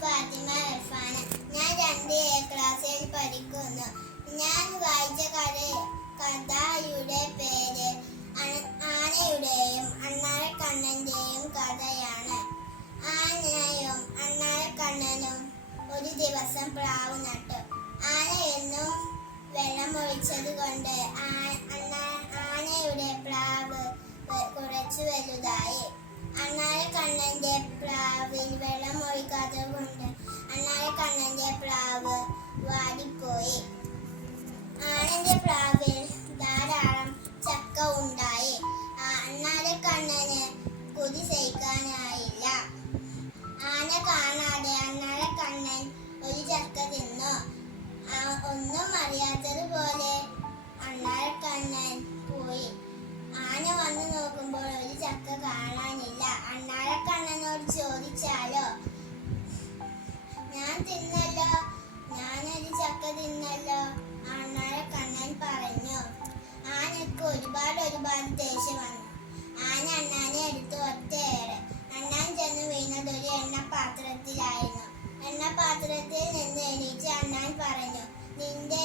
ഫാത്തിമ ഇർഫാന ഞാൻ രണ്ട് എ ക്ലാസ്സിൽ പഠിക്കുന്നു. ഞാൻ വായിച്ച കഥ കഥയുടെ പേര് ആനയുടെയും അണ്ണാരക്കണ്ണന്റെയും കഥയാണ്. ആനയും അണ്ണാരക്കണ്ണനും ഒരു ദിവസം പ്ലാവ് നട്ടു. ആന എന്നും വെള്ളമൊഴിച്ചത് കൊണ്ട് ആനയുടെ പ്ലാവ് കുറച്ചു വലുതായി. അണ്ണാരക്കണ്ണന്റെ കൊണ്ട് അണ്ണാര കണ്ണന്റെ പ്രാവ് വാടിപ്പോയി. ആനന്റെ പ്രാവിൽ ധാരാളം ചക്ക ഉണ്ടായി. അണ്ണാരെ കണ്ണന് കൊതി സഹിക്കാനായില്ല. ആന കാണാതെ അണ്ണാരെ കണ്ണൻ ഒരു ചക്ക തിന്നു. ഒന്നും അറിയാത്തതുപോലെ അണ്ണാരെ കണ്ണൻ പോയി. ആന വന്നു നോക്കുമ്പോൾ ഒരു ചക്ക കാണാനില്ല തിന്നല്ലോ. ഞാനൊരു ചക്ക തിന്നല്ലോ. അണ്ണാരെ കണ്ണൻ പറഞ്ഞു. ആനക്ക് ഒരുപാട് ഒരുപാട് ദേഷ്യം വന്നു. ആന അണ്ണാനെ എടുത്ത് ഒറ്റയേറെ. അണ്ണാൻ ചെന്ന് വീണത് ഒരു എണ്ണപാത്രത്തിലായിരുന്നു എണ്ണപാത്രത്തിൽ നിന്ന് എണീച്ച് അണ്ണാൻ പറഞ്ഞു നിന്റെ